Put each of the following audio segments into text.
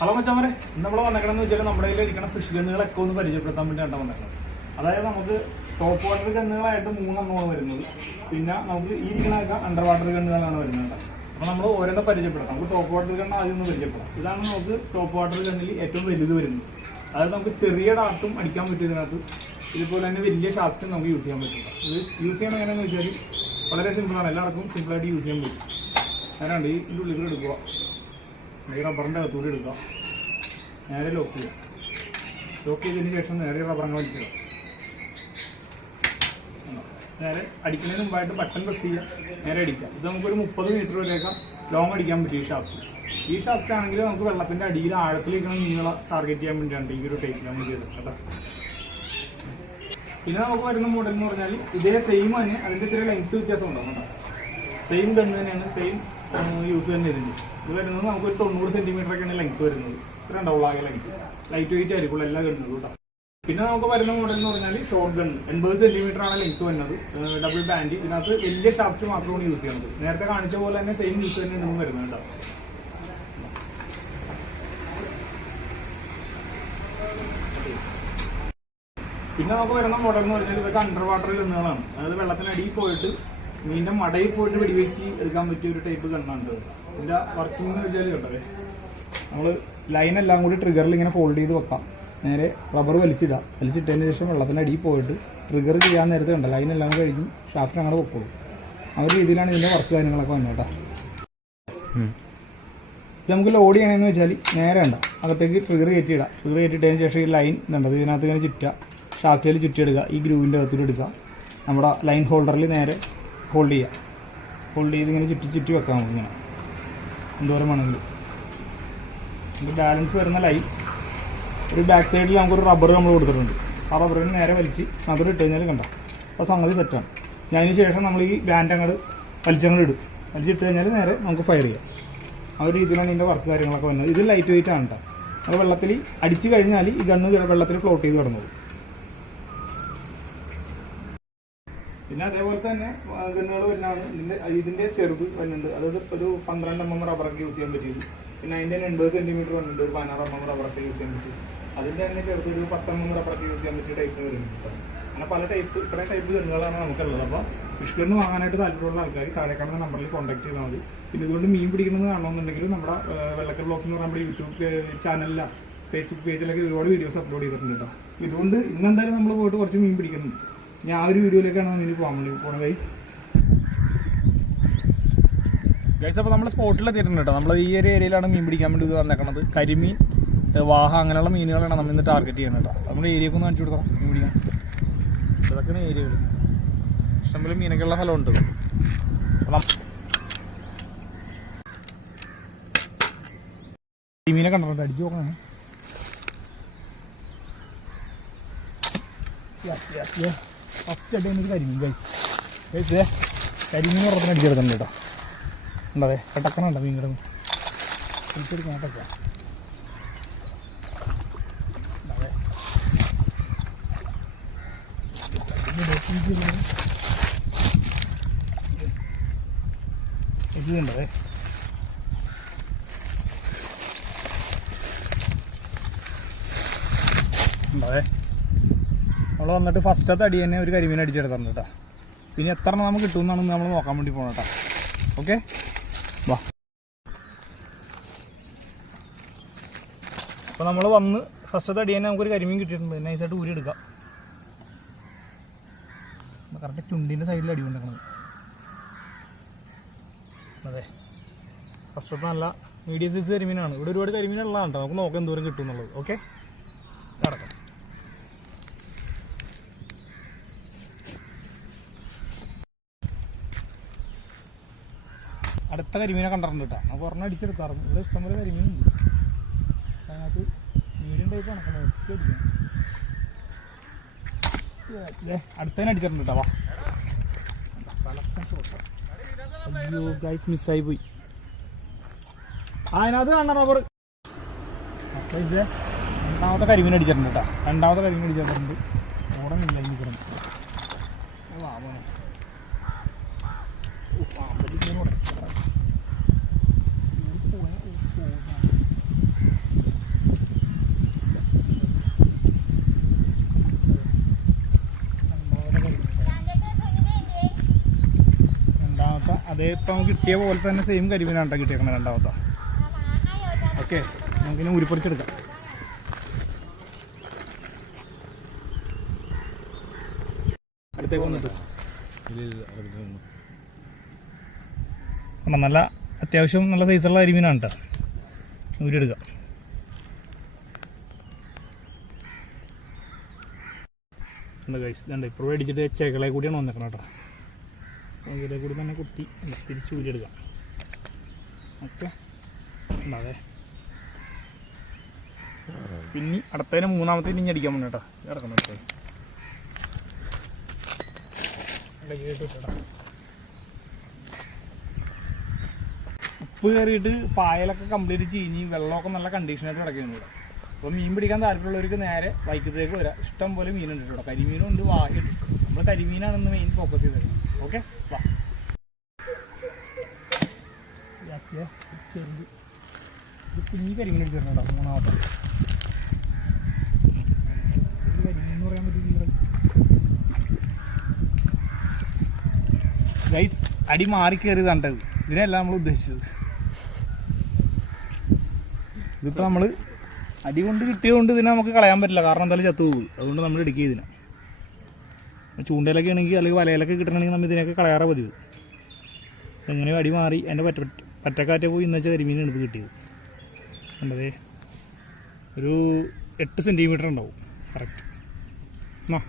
Hello മച്ചാമരെ, നമ്മൾ വന്നേക്കണമെന്ന് വെച്ചാൽ നമ്മുടെ കയ്യിലിരിക്കുന്ന ഫിഷ് ഗണ്ണുകളൊക്കെ ഒന്ന് പരിചയപ്പെടുത്താൻ വേണ്ടിയാണ് വന്നേക്കുന്നത്. അതായത് നമുക്ക് ടോപ്പ് വാട്ടർ ഗണ്ണുകളായിട്ട് 3 എണ്ണമാണ് വരുന്നത്. പിന്നെ നമുക്ക് ഈ ഇരിക്കണൊക്കെ അണ്ടർ വാട്ടർ ഗണ്ണുകളാണ് വരുന്നത്. അപ്പോൾ നമ്മൾ ഓരോന്നും പരിചയപ്പെടാം. നമുക്ക് ടോപ്പ് വാട്ടർ ഗണ്ണ് ആദ്യം ഒന്ന് പരിചയപ്പെടാം. ഇതാണ് നമുക്ക് ടോപ്പ് വാട്ടർ ഗണ്ണിൽ ഏറ്റവും വലുത് വരുന്നത്. അതായത് നമുക്ക് ചെറിയ ഡാർട്ടും അടിക്കാൻ പറ്റും ഇതിനകത്ത്. ഇതുപോലെ തന്നെ വലിയ ഷാഫ്റ്റും നമുക്ക് യൂസ് ചെയ്യാൻ പറ്റില്ല. ഇത് യൂസ് ചെയ്യണം എങ്ങനെയാണെന്ന് വെച്ചാൽ വളരെ സിമ്പിളാണ്. എല്ലാവർക്കും സിമ്പിളായിട്ട് യൂസ് ചെയ്യാൻ പറ്റും. ഞാനാണ്ട് ഇതിൻ്റെ ഉള്ളിൽ എടുക്കുക, ഈ റബ്ബറിൻ്റെ അകത്തൂടി എടുക്കുക, നേരെ ലോക്ക് ചെയ്യുക. ലോക്ക് ചെയ്തതിന് ശേഷം നേരെ റബ്ബറങ്ങ് വലിക്കുക. നേരെ അടിക്കുന്നതിന് മുമ്പായിട്ട് ബട്ടൺ പ്രസ് ചെയ്യുക, നേരെ അടിക്കുക. ഇത് നമുക്കൊരു 30 മീറ്റർ വരെയൊക്കെ ലോങ് അടിക്കാൻ പറ്റും ഈ ഷാഫ്റ്റ്. ഈ ഷാഫ്റ്റ് ആണെങ്കിൽ നമുക്ക് വെള്ളത്തിൻ്റെ അടിയിൽ ആഴത്തിലിരിക്കുന്ന മീനുകളെ ടാർഗറ്റ് ചെയ്യാൻ വേണ്ടിയാണ് ഈ ഒരു ടൈപ്പ് നമ്മൾ ചെയ്തത് കേട്ടോ. പിന്നെ നമുക്ക് വരുന്ന മോഡൽ എന്ന് പറഞ്ഞാൽ ഇതേ സെയിം തന്നെ, അതിൻ്റെ ഇത്തിരി ലെങ്ത് വ്യത്യാസം ഉണ്ടാകും കേട്ടോ. സെയിം ഗണ്ണ് തന്നെയാണ്, സെയിം യൂസ് തന്നെ ഇതിൻ്റെ. ഇത് വരുന്നത് നമുക്കൊരു 90 സെൻറ്റിമീറ്ററൊക്കെയാണ് ലെങ്ത് വരുന്നത്. ഇത്ര ഉണ്ടാവുള്ളൂ ആകെ ലെങ്ത്. ലൈറ്റ് വെയിറ്റ് ആയിരിക്കും എല്ലാ ഗണ്ണുകളും കേട്ടോ. പിന്നെ നമുക്ക് വരുന്ന മോഡൽ എന്ന് പറഞ്ഞാൽ ഷോർട്ട് ഗൺ, 80 സെൻറ്റിമീറ്റർ ആണ് ലെങ്ത് വരുന്നത്. Double band. ഇതിനകത്ത് വലിയ ഷാഫ്റ്റ് മാത്രമാണ് യൂസ് ചെയ്യുന്നത്. നേരത്തെ കാണിച്ച പോലെ തന്നെ സെയിം യൂസ് തന്നെ ഇന്നും വരുന്നത് കേട്ടോ. പിന്നെ നമുക്ക് വരുന്ന മോഡൽ എന്ന് പറഞ്ഞാൽ ഇതൊക്കെ അണ്ടർ വാട്ടർ ഗണ്ണുകളാണ്. അതായത് വെള്ളത്തിനടിയിൽ പോയിട്ട് മീനിൻ്റെ മടയിൽ പോയിട്ട് വെടിവെച്ച് എടുക്കാൻ പറ്റിയ ഒരു ടൈപ്പ് ഗണ്ണാണ്. ഇതിൻ്റെ വർക്കിംഗ് എന്ന് വെച്ചാൽ കേട്ടത്, നമ്മൾ ലൈനെല്ലാം കൂടി ട്രിഗറിൽ ഇങ്ങനെ ഫോൾഡ് ചെയ്ത് വെക്കാം. നേരെ റബ്ബർ വലിച്ചിടുക. വലിച്ചിട്ടതിന് ശേഷം വെള്ളത്തിൻ്റെ അടിയിൽ പോയിട്ട് ട്രിഗർ ചെയ്യാൻ നേരത്തെ കണ്ട ലൈനെല്ലാം കഴിഞ്ഞ് ഷാഫ്റ്റ് അങ്ങനെ വെക്കുള്ളൂ. ആ ഒരു രീതിയിലാണ് ഇതിൻ്റെ വർക്ക് കാര്യങ്ങളൊക്കെ വന്നത് കേട്ടോ. ഇത് നമുക്ക് ലോഡ് ചെയ്യണമെന്ന് വെച്ചാൽ നേരെ ഉണ്ട് അകത്തേക്ക് ട്രിഗർ കയറ്റിയിടുക. ട്രിഗർ കയറ്റിയിട്ടതിന് ശേഷം ഈ ലൈൻ ഇതുണ്ട് ഇതിനകത്ത് ഇങ്ങനെ ചുറ്റുക, ഷാഫ്റ്റിൽ ചുറ്റിയെടുക്കുക. ഈ ഗ്രൂവിൻ്റെ അകത്തിൽ എടുക്കുക, നമ്മുടെ ലൈൻ ഹോൾഡറിൽ നേരെ ഹോൾഡ് ചെയ്യുക. ഹോൾഡ് ചെയ്ത് ഇങ്ങനെ ചുറ്റി വെക്കാം. നമുക്ക് ഇങ്ങനെ എന്തോരം വേണമെങ്കിലും. നമുക്ക് ബാലൻസ് വരുന്ന ലൈൻ ഒരു ബാക്ക് സൈഡിൽ നമുക്കൊരു റബ്ബർ നമ്മൾ കൊടുത്തിട്ടുണ്ട്. ആ റബ്ബറിന് നേരെ വലിച്ച് അതൊരു ഇട്ട് കഴിഞ്ഞാൽ കണ്ട അപ്പോൾ സംഗതി സെറ്റാണ്. അതിന് ശേഷം നമ്മൾ ഈ ബാൻഡ് അങ്ങോട്ട് വലിച്ചങ്ങോട്ട് ഇടും. വലിച്ചിട്ട് കഴിഞ്ഞാൽ നേരെ നമുക്ക് ഫയർ ചെയ്യാം. ആ ഒരു രീതിയിലാണ് ഇതിൻ്റെ വർക്ക് കാര്യങ്ങളൊക്കെ വരുന്നത്. ഇത് ലൈറ്റ് വെയിറ്റ് ആണ് കേട്ടോ. അത് വെള്ളത്തിൽ അടിച്ച് കഴിഞ്ഞാൽ ഈ ഗണ്ണ് വെള്ളത്തിൽ ഫ്ലോട്ട് ചെയ്ത് കിടന്നത്. പിന്നെ അതേപോലെ തന്നെ ഗണ്ണുകൾ വരുന്നതാണ്. ഇതിൻ്റെ ചെറുത് വരുന്നുണ്ട്. അതായത് ഒരു 12 mm റബ്ബറൊക്കെ യൂസ് ചെയ്യാൻ പറ്റിയത്. പിന്നെ അതിൻ്റെ 80 സെൻറ്റിമീറ്റർ വരുന്നുണ്ട്. ഒരു 16 mm റബ്ബറൊക്കെ യൂസ് ചെയ്യാൻ പറ്റും. അതിൻ്റെ തന്നെ ചെറുത് ഒരു 10 mm റബ്ബറൊക്കെ യൂസ് ചെയ്യാൻ പറ്റിയ ടൈപ്പ് വരുന്നുണ്ട്. അങ്ങനെ പല ടൈപ്പ് ഇത്രയും ടൈപ്പ് ഗണ്ണുകളാണ് നമുക്കുള്ളത്. അപ്പോൾ ഫിഷ് ഗണ്ണ് വാങ്ങാനായിട്ട് താല്പര്യമുള്ള ആൾക്കാർ താഴെ കാണുന്ന നമ്പറിൽ കോൺടാക്ട് ചെയ്താൽ മതി. പിന്നെ ഇതുകൊണ്ട് മീൻ പിടിക്കുന്നത് കാണണമെന്നുണ്ടെങ്കിൽ നമ്മുടെ വെള്ളക്കൽ ബ്ലോഗ്സ് എന്ന് പറഞ്ഞാൽ നമ്മുടെ യൂട്യൂബ് ചാനലിലാണ്, ഫേസ്ബുക്ക് പേജിലൊക്കെ ഒരുപാട് വീഡിയോസ് അപ്ലോഡ് ചെയ്തിട്ടുണ്ട് കേട്ടോ. ഇതുകൊണ്ട് ഇന്നെന്തായാലും നമ്മൾ പോയിട്ട് കുറച്ച് മീൻ പിടിക്കുന്നുണ്ട്. ഞാൻ ആ ഒരു വീഡിയോയിലേക്കാണ് ഇനി പോകാൻ വേണ്ടി പോകണം ഗൈസ്. അപ്പോൾ നമ്മൾ സ്പോട്ടിലെത്തിയിട്ടുണ്ട് കേട്ടോ. നമ്മൾ ഈ ഒരു ഏരിയയിലാണ് മീൻ പിടിക്കാൻ വേണ്ടി വന്നേക്കുന്നത്. കരിമീൻ, വാഹ അങ്ങനെയുള്ള മീനുകളാണ് നമ്മൾ ഇന്ന് ടാർഗറ്റ് ചെയ്യുന്നത് കേട്ടോ. നമ്മുടെ ഏരിയക്ക് ഒന്ന് കാണിച്ചു കൊടുക്കാം മീൻ പിടിക്കാൻ. ഇതൊക്കെയാണ് ഏരിയകൾ. ഇഷ്ടംപോലെ മീനൊക്കെ ഉള്ള സ്ഥലമുണ്ട്. മീനെ കണ്ടിട്ടുണ്ട്, അടിച്ചു നോക്കണം. ഫസ്റ്റ് ആയിട്ട് എനിക്ക് കരിമീൻ ഗൈസ്. കരിമീൻ ഉറപ്പിന് അടിച്ചെടുക്കുന്നുണ്ട് കേട്ടോ. ഉണ്ടതെ കട്ടക്കണുണ്ടോ മീൻ കിടന്ന് പിടിച്ചെടുക്കാൻ കേട്ടോ. ഇതുണ്ടേ ഉണ്ടേ. നമ്മൾ വന്നിട്ട് ഫസ്റ്റത്തെ അടി തന്നെ ഒരു കരിമീൻ അടിച്ചെടുത്തിട്ടുണ്ട് കേട്ടോ. പിന്നെ എത്ര എണ്ണം നമുക്ക് കിട്ടുമെന്നാണ് നമ്മൾ നോക്കാൻ വേണ്ടി പോകണം കേട്ടോ. ഓക്കെ വാ. അപ്പോൾ നമ്മൾ വന്ന് ഫസ്റ്റത്തെ അടി തന്നെ നമുക്കൊരു കരിമീൻ കിട്ടിയിട്ടുണ്ട്. നൈസായിട്ട് ഊരി എടുക്കാം. കറക്റ്റ് ചുണ്ടിൻ്റെ സൈഡിൽ അടി കൊണ്ടിരിക്കുന്നത്. അതെ, ഫസ്റ്റത്തെ നല്ല മീഡിയം സൈസ് കരിമീനാണ്. ഇവിടെ ഒരുപാട് കരിമീനുള്ളതാണ് കേട്ടോ. നമുക്ക് നോക്കാം എന്തോരം കിട്ടും എന്നുള്ളത്. ഓക്കെ നടക്കാം. അടുത്ത കരിമീനെ കണ്ടിട്ടുണ്ട് കേട്ടോ. നമുക്ക് ഒരെണ്ണം അടിച്ചെടുക്കാറുണ്ട്. ഇവിടെ ഇഷ്ടംപോലെ കരിമീനുണ്ട്. അതിനകത്ത് മീഡിയം ടൈപ്പ് കണക്കണം. അടുത്തതിനെ അടിച്ചിട്ടുണ്ട് കേട്ടോ. വാ. അയ്യോ ഗൈസ്, മിസ്സായി പോയി. അതിനകത്ത് കാണണം റബ്ബർ. അപ്പോൾ ഇത് രണ്ടാമത്തെ കരിമീൻ അടിച്ചിട്ടുണ്ട് കേട്ടോ. രണ്ടാമത്തെ കരിമീൻ അടിച്ചിട്ടുണ്ട്. അവിടെ നിന്നില്ല നിൽക്കണം. വാ മോനെ. ഇപ്പം നമുക്ക് കിട്ടിയ പോലെ തന്നെ സെയിം കരിമീനാണ് കിട്ടിയേക്കണം രണ്ടാമത്തെ. ഓക്കെ, നമുക്കിനി ഊരിപ്പൊടിച്ചെടുക്കാം. അടുത്തേക്ക് വന്നിട്ട് നല്ല അത്യാവശ്യം നല്ല സൈസുള്ള കരിമീനാണ് കേട്ടോ. ഊരിയെടുക്കാം. ഇപ്പോൾ അടിച്ചിട്ട് ചെകളെ കൂടിയാണ് വന്നേക്കണം കേട്ടോ. ഇതിലെ കൂടി തന്നെ കുത്തി തിരിച്ച് ഊരിയെടുക്കാം. ഓക്കെ, ഉണ്ടാവേ. പിന്നെ അടുത്തതിന് മൂന്നാമത്തെ ഇനി അടിക്കാൻ പോകണം കേട്ടോ. ഇറക്കണം അടുത്തത് ഉപ്പ് കയറിയിട്ട് പായലൊക്കെ കംപ്ലീറ്റ് ചീഞ്ഞ് വെള്ളമൊക്കെ നല്ല കണ്ടീഷനായിട്ട് കിടക്കുകയാണ് ഇവിടെ. അപ്പോൾ മീൻ പിടിക്കാൻ താല്പര്യമുള്ളവർക്ക് നേരെ വൈക്കത്തേക്ക് വരാം. ഇഷ്ടം പോലെ മീനുണ്ട് ഇവിടെ. കരിമീനും ഉണ്ട്, വാഹയുണ്ട്. നമ്മൾ കരിമീനാണെന്ന് മെയിൻ ഫോക്കസ് ചെയ്തത്. ഓക്കെ, വാ. കുഞ്ഞി കരിമീൻ എടുത്തിട്ടുണ്ടോ മൂന്നാമത്തെ. കരിമീൻ എന്ന് പറയാൻ പറ്റില്ല ഗൈസ്. അടി മാറി കയറി കണ്ടത് ഇതിനല്ല നമ്മൾ ഉദ്ദേശിച്ചത്. ഇതിപ്പോൾ നമ്മൾ അടി കൊണ്ട് കിട്ടിയതുകൊണ്ട് ഇതിനെ നമുക്ക് കളയാൻ പറ്റില്ല. കാരണം എന്തായാലും ചത്തുപോകും. അതുകൊണ്ട് നമ്മൾ എടുക്കുക ഇതിനെ. ചൂണ്ടയിലൊക്കെ ആണെങ്കിൽ അല്ലെങ്കിൽ വലയിലൊക്കെ കിട്ടണമെങ്കിൽ നമ്മൾ ഇതിനൊക്കെ കളയാറ പതിവ്. എങ്ങനെയോ അടി മാറി അതിൻ്റെ പറ്റക്കാറ്റേ പോയി ഇന്ന് വെച്ചാൽ കരിമീനാണ് ഇത് കിട്ടിയത്. കണ്ടതേ ഒരു 8 സെൻറ്റിമീറ്റർ ഉണ്ടാവും കറക്റ്റ്. എന്നാ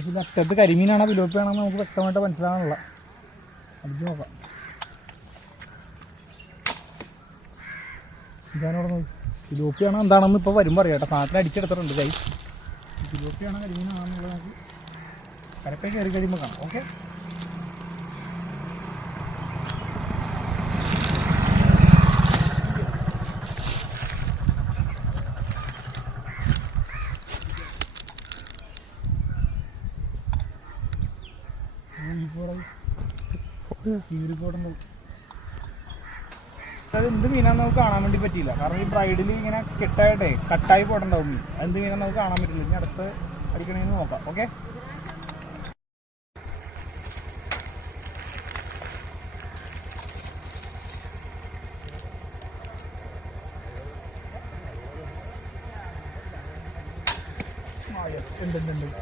ഇത് അറ്റത്ത് കരിമീനാണോ പിലോപ്പിയാണോ നമുക്ക് വ്യക്തമായിട്ട് മനസ്സിലാകാനുള്ള. അടിച്ച് നോക്കാം. ഞാനവിടെ നോക്കി പിലോപ്പിയാണോ എന്താണെന്ന് ഇപ്പോൾ വരുമ്പോൾ അറിയാം കേട്ടോ. സാധനത്തിന് അടിച്ചെടുത്തിട്ടുണ്ട് കൈ. പിലോപ്പിയാണോ കരിമീനാണെന്നുള്ളത് നമുക്ക് കരപ്പേ കയറി കഴിയുമ്പോൾ കാണാം. ഓക്കെ, അത് എന്ത് മീനാന്ന് നമുക്ക് കാണാൻ വേണ്ടി പറ്റിയില്ല. കാരണം ഈ ബ്രൈഡിൽ ഇങ്ങനെ കട്ടായി പോയിട്ടുണ്ടാവും മീൻ. എന്ത് മീനാന്ന് നമുക്ക് കാണാൻ പറ്റില്ല. ഇനി അടുത്ത് അടിക്കണമെന്ന് നോക്കാം. ഓക്കെ,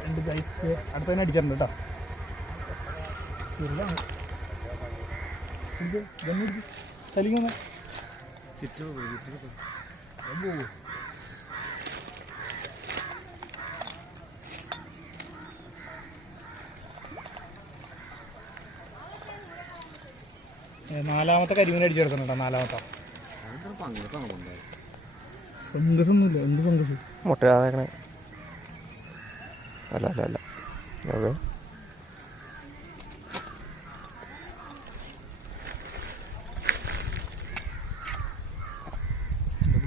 ഉണ്ട് ഗൈസ്. അടുത്ത് തന്നെ അടിച്ചിട്ടുണ്ട് കേട്ടോ. ചെറുതാണ്. തലിങ്ങ ചുറ്റും 4ാമത്തെ കരിമീൻ അടിച്ചു കിടക്കണം കേട്ടോ. 4ാമത്തെ ഫംഗസ് ഒന്നുമില്ല. എന്ത് ഫംഗസ്? മുട്ട അല്ല അല്ല അല്ല അതെ.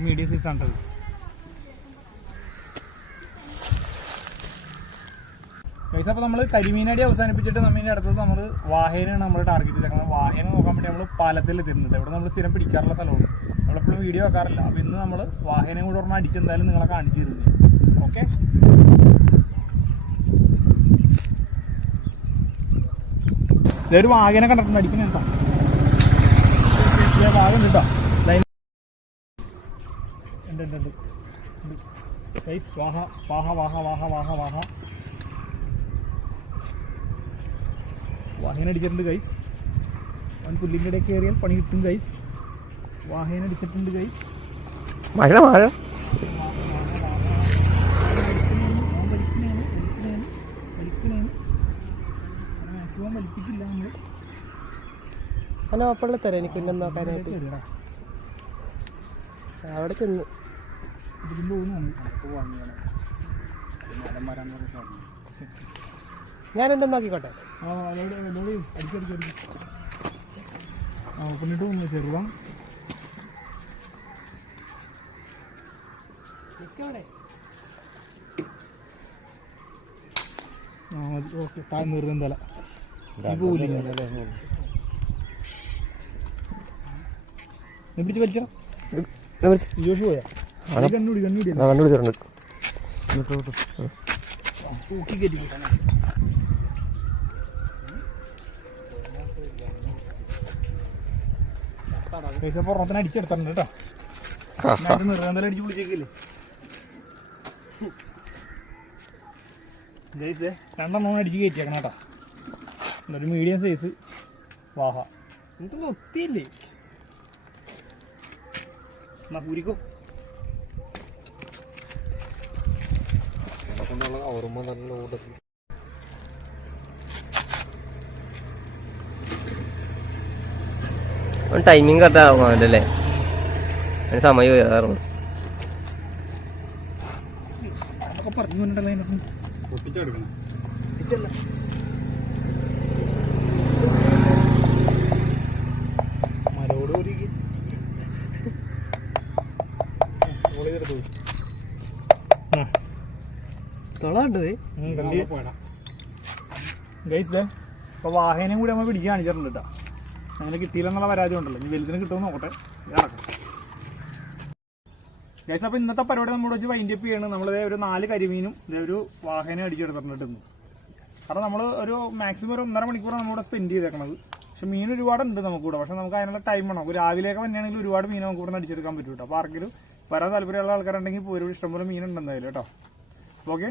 മീഡിയം സൈസ് ആണ്. ഗൈസ്, അപ്പോൾ നമ്മൾ കരിമീനടി അവസാനിപ്പിച്ചിട്ട് നമ്മിൻ്റെ അടുത്തത് നമ്മൾ വാഹേനാണ് നമ്മൾ ടാർഗറ്റ് ചെയ്തേക്കുന്നത്. വാഹേനെ നോക്കാൻ വേണ്ടി നമ്മൾ പാലത്തിൽ എത്തിയിരുന്നത്. ഇവിടെ നമ്മൾ സ്ഥിരം പിടിക്കാറുള്ള സ്ഥലമാണ്. നമ്മളെപ്പോഴും വീഡിയോ വെക്കാറില്ല. അപ്പോൾ ഇന്ന് നമ്മൾ വാഹേനെ കൂടെ ഒരെണ്ണം അടിച്ചെന്തായാലും നിങ്ങളെ കാണിച്ചു തരുന്നത്. ഓക്കെ, ഇതൊരു വാഹേനെ കണ്ടിട്ടുണ്ട് അടിക്കുന്ന എന്താ ഭാഗം കേട്ടോ. ഉണ്ട് ഗൈസ്. വാഹ വാഹ വാഹ വാഹ വാഹ വാഹ വാഹേനെ അടിച്ചിട്ടുണ്ട് ഗൈസ്. അവൻ പുല്ലിൻ്റെ ഇടയിൽ കയറിയാൽ പണി കിട്ടും ഗൈസ്. വാഹേനെ അടിച്ചിട്ടുണ്ട് ഗൈസ്. മഴ മാക്സിമം വലിപ്പിക്കില്ല നമ്മൾ. ഹലോ, അപ്പോഴേ തരാം എനിക്ക് പിന്നെ നോക്കാനായിട്ട്. അവിടെ ചെന്ന് ഞാനെന്താ നോക്കിക്കോട്ടെ. പിന്നിട്ട് പോകുന്നു ചെറുതാ. ഓക്കെ, നിർത്തല പിടിച്ച് വലിച്ചോ. ജോഷ് പോയാ കണ്ണൂടി പൈസ പുറത്തിന് അടിച്ചെടുത്തിട്ടുണ്ട് കേട്ടോ. നിർബന്ധം അടിച്ച് വിളിച്ചേക്കില്ലേ ജയിച്ചേ, 2 എണ്ണം അടിച്ച് കയറ്റിയേക്കണം കേട്ടോ. ഒരു മീഡിയം സൈസ് വാഹ. എന്നിട്ട് ഒത്തിയില്ലേ എന്നാ പൂരിക്കോ. ഓർമ്മ നല്ല ഓടും. ടൈമിങ് കറക്റ്റ് ആവാണ്ടല്ലേ, അതിന് സമയം കയറും. അതൊക്കെ പറഞ്ഞു കൊണ്ടല്ലേ അതിനകത്ത് പൊട്ടിച്ചെടുക്കണം. പൊട്ടിച്ചല്ല മരോട് ഒരു ഗൈസ് ഇപ്പൊ വാഹനം കൂടി നമ്മൾ പിടിക്കാൻ കാണിച്ചിട്ടുണ്ട് കേട്ടോ. അങ്ങനെ കിട്ടിയില്ലെന്നുള്ള പരാതി ഉണ്ടല്ലോ, ഇനി വലുതിന് കിട്ടുമെന്ന് നോക്കട്ടെ. ഗൈസ് അപ്പോൾ ഇന്നത്തെ പരിപാടി നമ്മളോട് വെച്ച് വൈൻഡ് അപ്പ് ചെയ്യണം. നമ്മളിതേ ഒരു 4 കരിമീനും ഇതേ ഒരു വാഹനം അടിച്ചെടുത്തിട്ടുണ്ട്. കാരണം നമ്മൾ ഒരു മാക്സിമം ഒരു 1.5 മണിക്കൂറാണ് നമ്മളിവിടെ സ്പെൻഡ് ചെയ്തേക്കണത്. പക്ഷെ മീൻ ഒരുപാടുണ്ട് നമുക്കിവിടെ. പക്ഷെ നമുക്ക് അതിനുള്ള ടൈം വേണം. ഒരു രാവിലെയൊക്കെ തന്നെയാണെങ്കിൽ ഒരുപാട് മീൻ നമുക്ക് ഇവിടെ അടിച്ചെടുക്കാൻ പറ്റും കേട്ടോ. അപ്പോൾ ആർക്കെങ്കിലും വരാൻ താല്പര്യമുള്ള ആൾക്കാരുണ്ടെങ്കിൽ ഇപ്പോൾ ഒരു ഇഷ്ടംപോലെ മീൻ ഉണ്ട് എന്തായാലും കേട്ടോ. ഓക്കെ.